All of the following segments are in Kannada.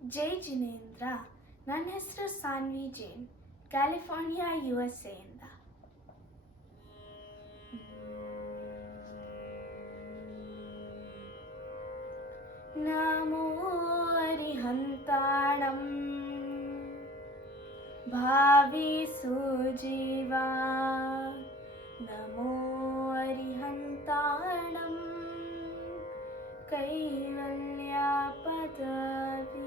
ಜೈ ಜಿನೇಂದ್ರ. ನನ್ನ ಹೆಸರು ಸಾನ್ವಿ ಜೈನ್, ಕ್ಯಾಲಿಫೋರ್ನಿಯಾ USA ಇಂದ. ನಮೋ ಅರಿಹಂತಾಣಂ ಭಾವಿಸು ಜೀವ, ನಮೋ ಅರಿಹಂತಾಣಂ ಕೈವಲ್ಯ ಪದವಿ.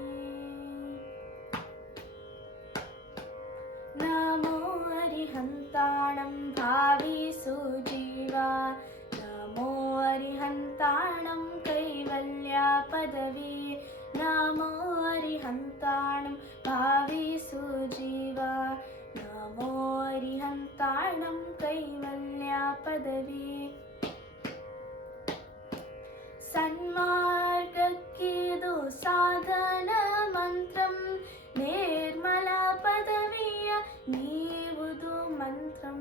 ನಮೋ ಅರಿಹಂತಾಣಂ ಭಾವಿಸು ಜೀವ, ನಮೋ ಅರಿಹಂತಾಣಂ ಕೈವಲ್ಯ ಪದವಿ. ನಮೋ ಅರಿಹಂತಾಣಂ ಭಾವಿಸು ಜೀವ, ನಮೋ ಅರಿಹಂತಾಣಂ ಕೈವಲ್ಯ ಪದವಿ. ಸನ್ಮಾರ್ಗಕ್ಕಿದು ಸಾಧನ ಮಂತ್ರಂ, ನಿರ್ಮಲ ಪದವಿಯ ನೀವುದು ಮಂತ್ರಂ.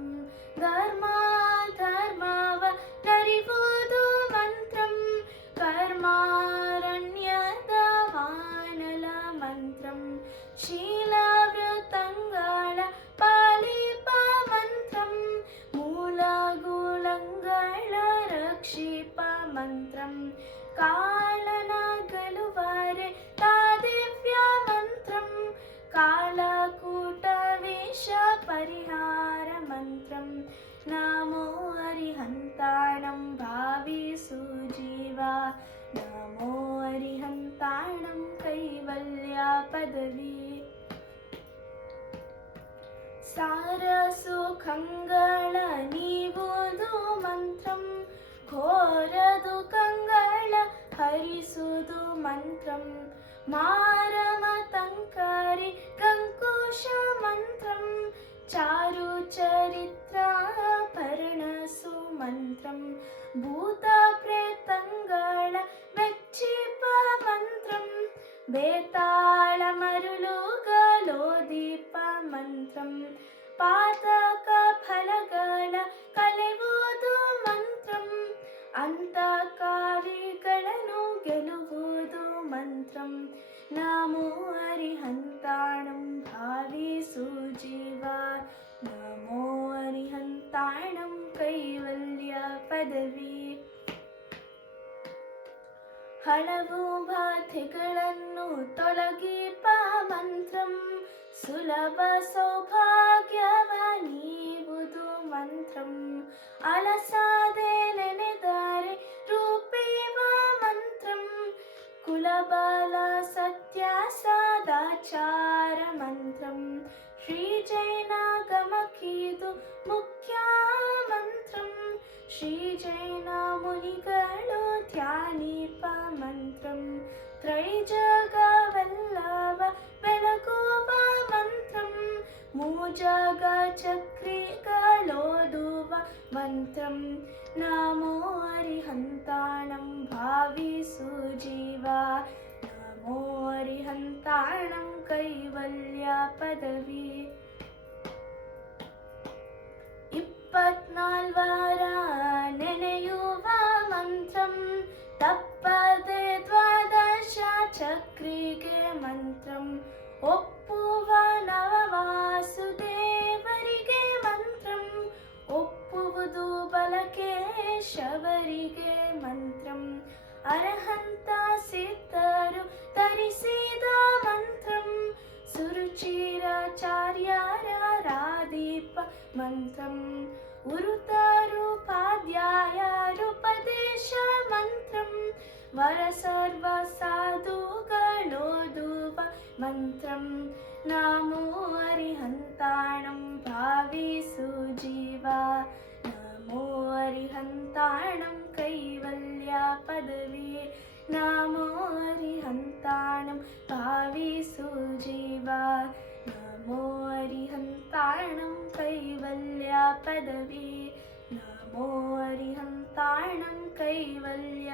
ಧರ್ಮವ ನರಿವುದು ಮಂತ್ರಂ, ಕರ್ಮಾರಣ್ಯದ ವಾನಲ ಮಂತ್ರಂ. ಶೀಲವೃತಂಗಳ ಪಾಲಿಪ ಮಂತ್ರಂ, ಮೂಲಗುಳಂಗಳ ರಕ್ಷಿಪ ಮಂತ್ರಂ. ಕಾಲನ ಗಲುವರೆ ತಾದಿವ್ಯ ಮಂತ್ರಂ, ಕಾಲಕೂಟ ವಿಷ ಪರಿಹಾರ ಮಂತ್ರಂ. ನಮೋ ಅರಿಹಂತಾಣಂ ಭಾವಿಸು ಜೀವ, ನಮೋ ಅರಿಹಂತಾಣಂ ಕೈವಲ್ಯ ಪದವಿ. ಸಾರ ಸುಖಂಗಳ ನೀವುದು ಮಂತ್ರಂ, ಘೋರ ದುಃಖಂಗಳ ಹರಿಸುವುದು ಮಂತ್ರಂ. ಮಾರಮತಂಕರಿ ಕಂಕುಶ ಮಂತ್ರಂ, ಚಾರು ಚರಿತ್ರ ಪರ್ಣಸು ಮಂತ್ರಂ. ಭೂತ ಪ್ರೇತಂಗಳ ಮೆಚ್ಚಿಪ ಮಂತ್ರಂ, ಬೇತಾಳ ಮರುಳುಗಳೋದೀಪ ಮಂತ್ರಂ. ಪಾತಕ ಫಲಗಳ ಕಳೆಯುವುದು ಮಂತ್ರಂ, ಅಂತಕಾರಿಗಳನ್ನು ಗೆಲ್ಲುವುದು ಮಂತ್ರಂ. ನಮೋ ಅರಿಹಂತಾಣಂ ಭಾವಿಸು ಜೀವ, ನಮೋ ಅರಿಹಂತಾಣಂ ಕೈವಲ್ಯ ಪದವಿ. ಹಲವು ಬಾಧೆಗಳನ್ನು ತೊಲಗಿಪ ಮಂತ್ರಂ, ಸುಲಭ ಸೌಭಾಗ್ಯವ ನೀವುದು ಮಂತ್ರಂ. ಅಲಸಾದೆ ನೆನೆದರೆ ರೂಪಿವ ಮಂತ್ರಂ, ಕುಲಬಲ ಸತ್ಯ ಸದಾಚಾರ ಮಂತ್ರಂ. ಶ್ರೀ ಜೈನ ಗಮಕಿದು ಮುಖ್ಯ ಮಂತ್ರಂ, ಶ್ರೀ ಜೈನ ಮುನಿಗಳು ಧ್ಯಾನಿಪ ಮಂತ್ರಂ. ತ್ರೈಜಗವೆಲ್ಲವ ಬೆಳಗುವ ಮಂತ್ರಂ, ಮೂಜಗ ಚಕ್ರಿಗಳೋದುವ ಮಂತ್ರಂ. ನಮೋ ಅರಿಹಂತಾಣಂ ಭಾವಿಸು ಜೀವ, ನಮೋ ಅರಿಹಂತಾಣಂ ಕೈವಲ್ಯ ಪದವಿ. 24 ನೆನೆಯುವ ಮಂತ್ರಂ, ತಪ್ಪದೆ ದ್ವಾದಶ ಚಕ್ರಿಗೆ ಮಂತ್ರಂ. ಒಪ್ಪುವ ನವವಾಸುದೇವರಿಗೆ ಮಂತ್ರಂ, ಒಪ್ಪುವುದು ಬಲಕೇಶವರಿಗೆ ಮಂತ್ರಂ. ಅರಹಂತ ಸಿದ್ಧರು ಧರಿಸಿದ ಮಂತ್ರಂ, ಸುರುಚಿರಾಚಾರ್ಯರ ರಾದೀಪ ಮಂತ್ರಂ. ಉರುತರುಪಾಧ್ಯಾಯರುಪದೇಶ ಮಂತ್ರಂ, ವರ ಸರ್ವ ಸಾಧುಗಳೋದುವ ಮಂತ್ರಂ. ನಮೋ ಅರಿಹಂತಾಣಂ ಭಾವಿಸು ಜೀವ, ನಮೋ ಅರಿಹಂತಾಣಂ ಕೈವಲ್ಯ ಪದವಿ. ನಮೋ ಅರಿಹಂತಾಣಂ ಭಾವಿಸು ಜೀವ, ನಮೋ ಅರಿಹಂತಾಣಂ ಕೈವಲ್ಯ ಪದವಿ. ನಮೋ ಅರಿಹಂತಾಣಂ ಕೈವಲ್ಯ